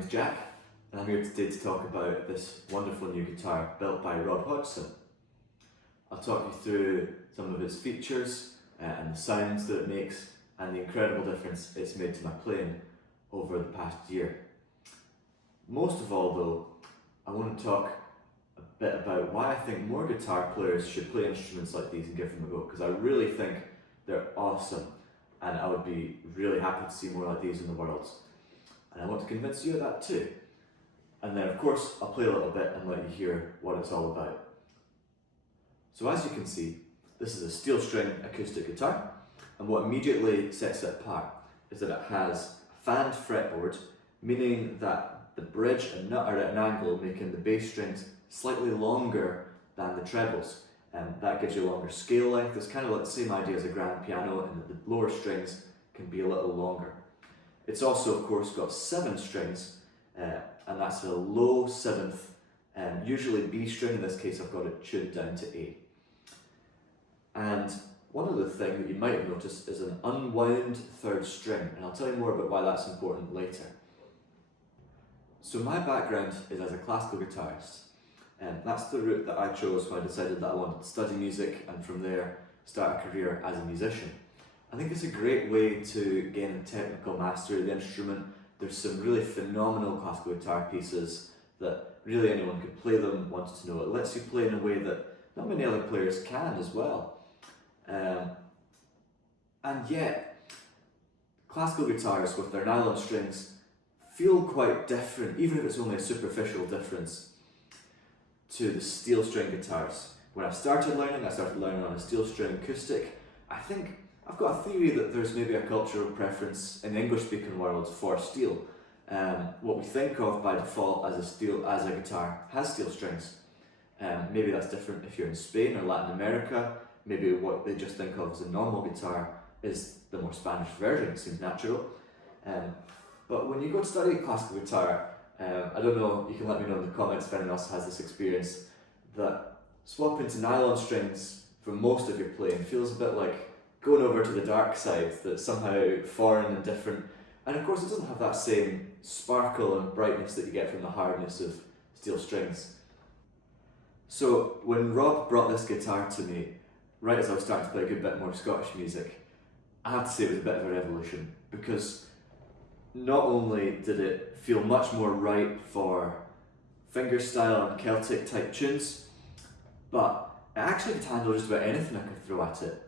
name's Jack, and I'm here today to talk about this wonderful new guitar built by Rob Hodgson. I'll talk you through some of its features and the sounds that it makes and the incredible difference it's made to my playing over the past year. Most of all though, I want to talk a bit about why I think more guitar players should play instruments like these and give them a go, because I really think they're awesome and I would be really happy to see more like these in the world. And I want to convince you of that too. And then of course I'll play a little bit and let you hear what it's all about. So as you can see, this is a steel string acoustic guitar, and what immediately sets it apart is that it has a fanned fretboard, meaning that the bridge and nut are at an angle, making the bass strings slightly longer than the trebles. And that gives you a longer scale length. It's kind of like the same idea as a grand piano, in that the lower strings can be a little longer. It's also, of course, got 7 strings, and that's a low 7th, usually B string. In this case, I've got it tuned down to A. And one other thing that you might have noticed is an unwound 3rd string, and I'll tell you more about why that's important later. So my background is as a classical guitarist, and that's the route that I chose when I decided that I wanted to study music and from there start a career as a musician. I think it's a great way to gain technical mastery of the instrument. There's some really phenomenal classical guitar pieces that really anyone could play them, wanted to know. It lets you play in a way that not many other players can as well. And yet, classical guitars with their nylon strings feel quite different, even if it's only a superficial difference, to the steel string guitars. When I started learning on a steel string acoustic. I think I've got a theory that there's maybe a cultural preference in the English-speaking world for steel. What we think of by default as a guitar has steel strings. Maybe that's different if you're in Spain or Latin America. Maybe what they just think of as a normal guitar is the more Spanish version. It seems natural. But when you go to study classical guitar, I don't know, you can let me know in the comments if anyone else has this experience, that swapping to nylon strings for most of your playing feels a bit like going over to the dark side, that's somehow foreign and different. And of course it doesn't have that same sparkle and brightness that you get from the hardness of steel strings. So when Rob brought this guitar to me, right as I was starting to play a good bit more Scottish music, I have to say it was a bit of a revolution, because not only did it feel much more right for fingerstyle and Celtic type tunes, but it actually could handle just about anything I could throw at it.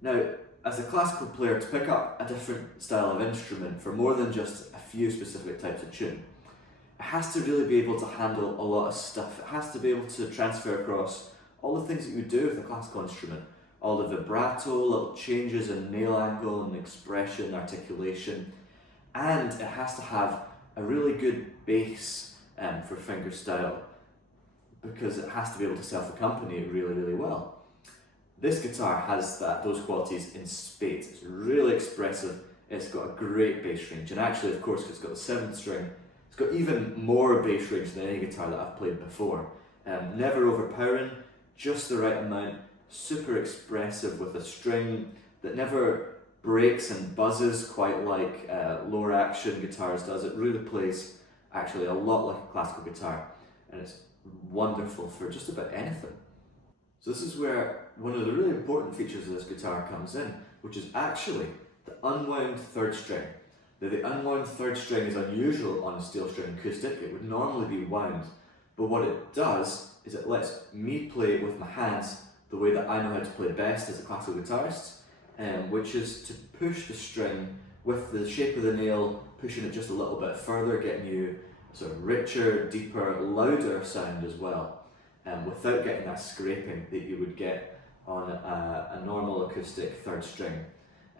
Now, as a classical player, to pick up a different style of instrument for more than just a few specific types of tune, it has to really be able to handle a lot of stuff. It has to be able to transfer across all the things that you would do with a classical instrument. All the vibrato, little changes in nail angle and expression, articulation. And it has to have a really good bass for fingerstyle, because it has to be able to self-accompany it really, really well. This guitar has those qualities in spades. It's really expressive, it's got a great bass range, and actually, of course, it's got the 7th string, it's got even more bass range than any guitar that I've played before. Never overpowering, just the right amount, super expressive with a string that never breaks and buzzes quite like lower action guitars does. It really plays actually a lot like a classical guitar, and it's wonderful for just about anything. So this is where one of the really important features of this guitar comes in, which is actually the unwound 3rd string. Now, the unwound 3rd string is unusual on a steel string acoustic. It would normally be wound, but what it does is it lets me play with my hands the way that I know how to play best as a classical guitarist, which is to push the string with the shape of the nail, pushing it just a little bit further, getting you a sort of richer, deeper, louder sound as well, without getting that scraping that you would get on a normal acoustic 3rd string.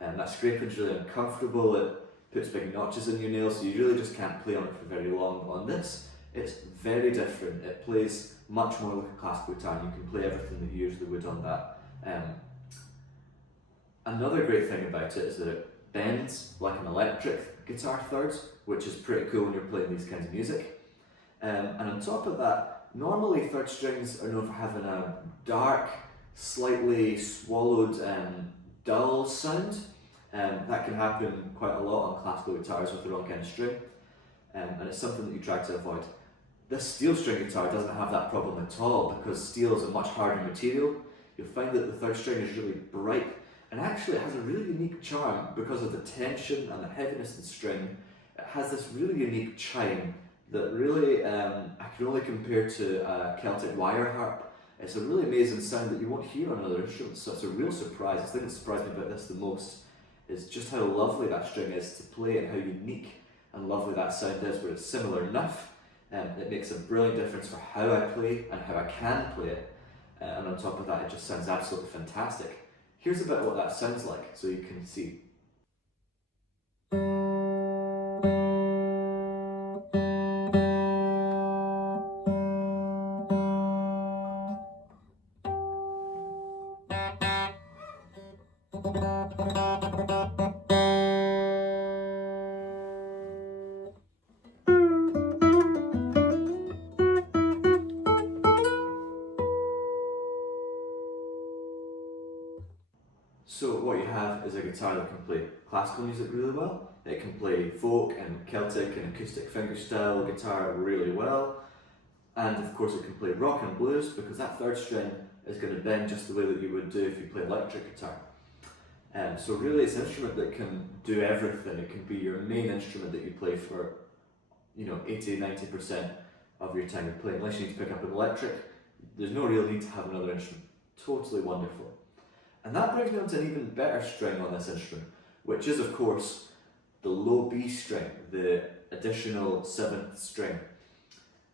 That scraping is really uncomfortable. It puts big notches in your nails, so you really just can't play on it for very long. On this, it's very different. It plays much more like a classical guitar, and you can play everything that you usually would on that. Another great thing about it is that it bends like an electric guitar 3rd, which is pretty cool when you're playing these kinds of music. And on top of that, normally 3rd strings are known for having a dark, slightly swallowed dull sound. That can happen quite a lot on classical guitars with the wrong kind of string. and it's something that you try to avoid. This steel string guitar doesn't have that problem at all, because steel is a much harder material. You'll find that the third string is really bright, and actually it has a really unique charm because of the tension and the heaviness of the string. It has this really unique chime that really I can only compare to a Celtic wire harp. It's a really amazing sound that you won't hear on other instruments, so it's a real surprise. The thing that surprised me about this the most is just how lovely that string is to play and how unique and lovely that sound is, where it's similar enough. It makes a brilliant difference for how I play and how I can play it, and on top of that it just sounds absolutely fantastic. Here's a bit of what that sounds like so you can see. So what you have is a guitar that can play classical music really well. It can play folk and Celtic and acoustic fingerstyle guitar really well. And of course it can play rock and blues, because that third string is going to bend just the way that you would do if you play electric guitar. So really it's an instrument that can do everything. It can be your main instrument that you play for 80-90% of your time you're playing. Unless you need to pick up an electric, there's no real need to have another instrument. Totally wonderful. And that brings me on to an even better string on this instrument, which is of course the low B string, the additional 7th string.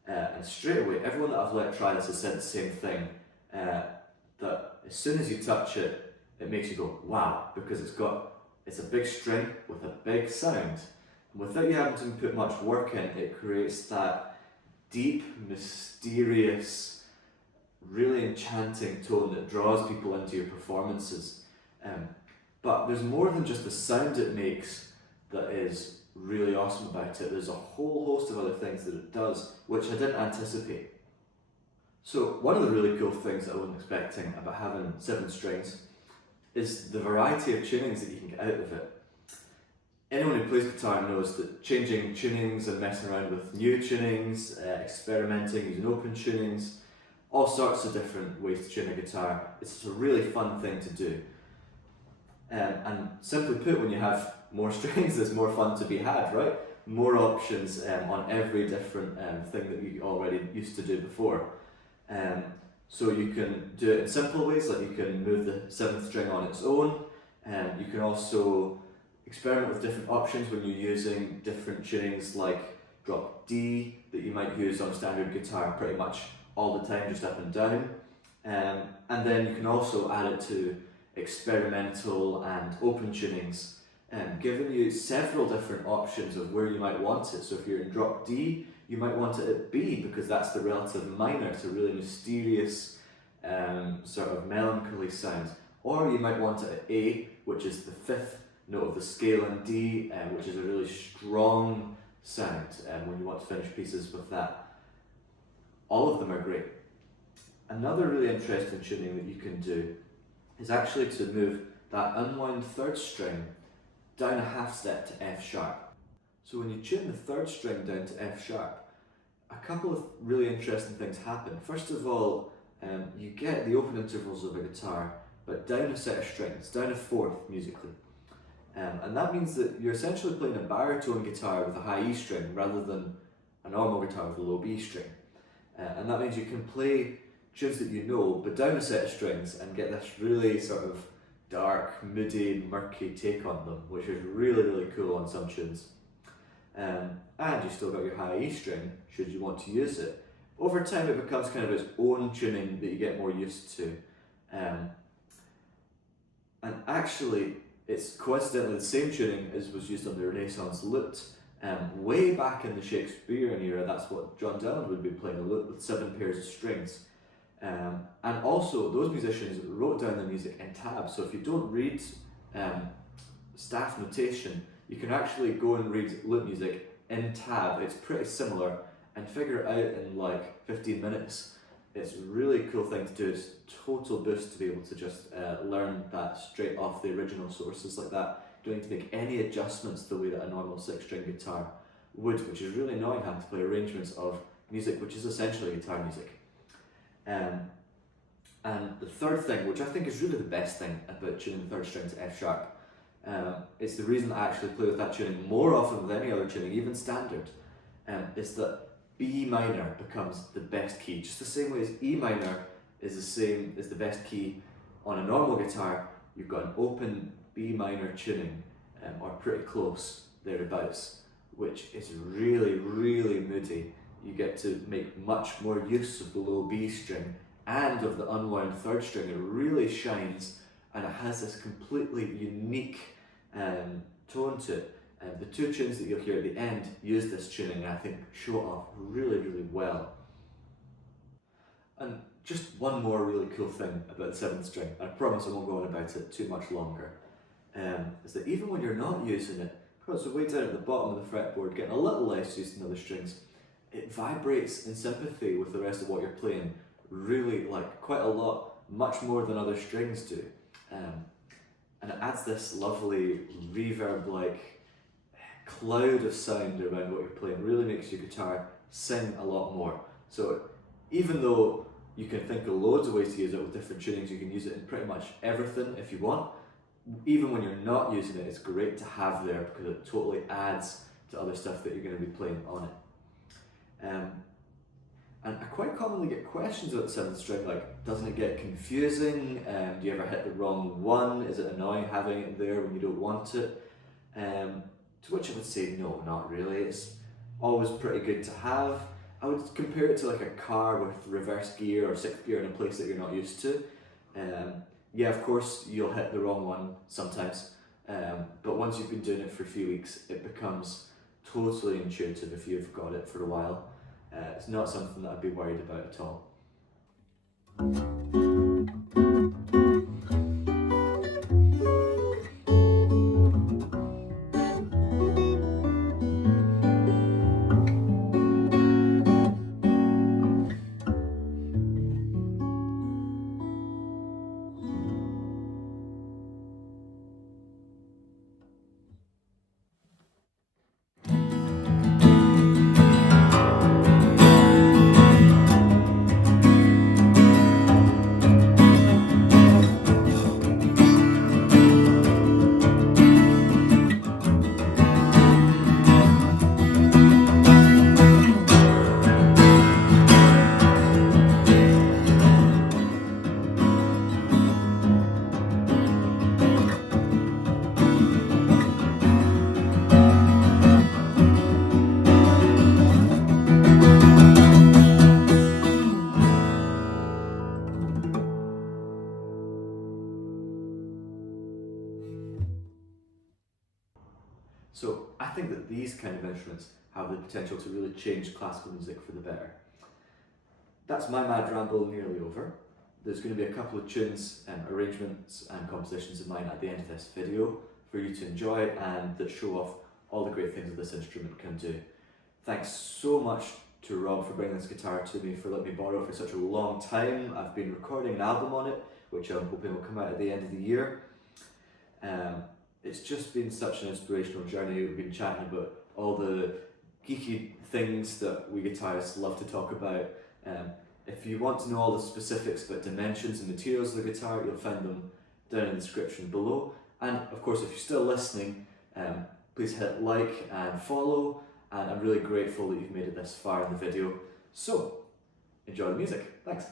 And straight away, everyone that I've let try this has said the same thing, that as soon as you touch it, it makes you go, wow, because it's a big string with a big sound. And without you having to put much work in, it creates that deep, mysterious, really enchanting tone that draws people into your performances. But there's more than just the sound it makes that is really awesome about it. There's a whole host of other things that it does, which I didn't anticipate. So one of the really cool things that I wasn't expecting about having 7 strings is the variety of tunings that you can get out of it. Anyone who plays guitar knows that changing tunings and messing around with new tunings, experimenting, using open tunings, all sorts of different ways to tune a guitar. It's a really fun thing to do. And simply put, when you have more strings, there's more fun to be had, right? More options on every different thing that you already used to do before. So you can do it in simple ways, like you can move the 7th string on its own. You can also experiment with different options when you're using different tunings, like drop D that you might use on standard guitar pretty much all the time, just up and down. And then you can also add it to experimental and open tunings, giving you several different options of where you might want it. So if you're in drop D, you might want it at B, because that's the relative minor. It's a really mysterious sort of melancholy sound. Or you might want it at A, which is the 5th note of the scale, in D, which is a really strong sound when you want to finish pieces with that. All of them are great. Another really interesting tuning that you can do is actually to move that unwound 3rd string down a half step to F sharp. So when you tune the 3rd string down to F sharp, a couple of really interesting things happen. First of all, you get the open intervals of a guitar, but down a set of strings, down a 4th musically. And that means that you're essentially playing a baritone guitar with a high E string rather than a normal guitar with a low B string. And that means you can play tunes that you know, but down a set of strings, and get this really sort of dark, moody, murky take on them, which is really, really cool on some tunes. And you still got your high E string, should you want to use it. Over time it becomes kind of its own tuning that you get more used to. And actually, it's coincidentally the same tuning as was used on the Renaissance lute. Way back in the Shakespearean era, that's what John Donald would be playing, a lute with 7 pairs of strings. And also, those musicians wrote down the music in tabs, so if you don't read staff notation, you can actually go and read lute music in tab. It's pretty similar, and figure it out in like 15 minutes. It's a really cool thing to do. It's a total boost to be able to just learn that straight off the original sources like that. You don't need to make any adjustments the way that a normal 6-string guitar wood, which is really annoying having to play arrangements of music which is essentially guitar music. And the third thing, which I think is really the best thing about tuning the third string to F sharp, it's the reason I actually play with that tuning more often than any other tuning, even standard, is that B minor becomes the best key, just the same way as E minor is the best key on a normal guitar. You've got an open B minor tuning, or pretty close thereabouts, which is really, really moody. You get to make much more use of the low B string and of the unwound third string. It really shines, and it has this completely unique tone to it. The two tunes that you'll hear at the end use this tuning, and I think show it off really, really well. And just one more really cool thing about the 7th string, I promise I won't go on about it too much longer, is that even when you're not using it, because it's way down at the bottom of the fretboard, getting a little less used than other strings, it vibrates in sympathy with the rest of what you're playing, really, like, quite a lot, much more than other strings do. And it adds this lovely reverb-like cloud of sound around what you're playing, really makes your guitar sing a lot more. So even though you can think of loads of ways to use it with different tunings, you can use it in pretty much everything if you want. Even when you're not using it, it's great to have there because it totally adds to other stuff that you're going to be playing on it. And I quite commonly get questions about the 7th string, like, doesn't it get confusing? Do you ever hit the wrong one? Is it annoying having it there when you don't want it? To which I would say, no, not really. It's always pretty good to have. I would compare it to like a car with reverse gear or 6th gear in a place that you're not used to. Yeah, of course, you'll hit the wrong one sometimes, but once you've been doing it for a few weeks, it becomes totally intuitive if you've got it for a while. It's not something that I'd be worried about at all. So I think that these kind of instruments have the potential to really change classical music for the better. That's my mad ramble nearly over. There's going to be a couple of tunes, arrangements and compositions of mine at the end of this video for you to enjoy and that show off all the great things that this instrument can do. Thanks so much to Rob for bringing this guitar to me, for letting me borrow it for such a long time. I've been recording an album on it, which I'm hoping will come out at the end of the year. It's just been such an inspirational journey. We've been chatting about all the geeky things that we guitarists love to talk about. If you want to know all the specifics about dimensions and materials of the guitar, you'll find them down in the description below. And of course, if you're still listening, please hit like and follow. And I'm really grateful that you've made it this far in the video. So, enjoy the music. Thanks.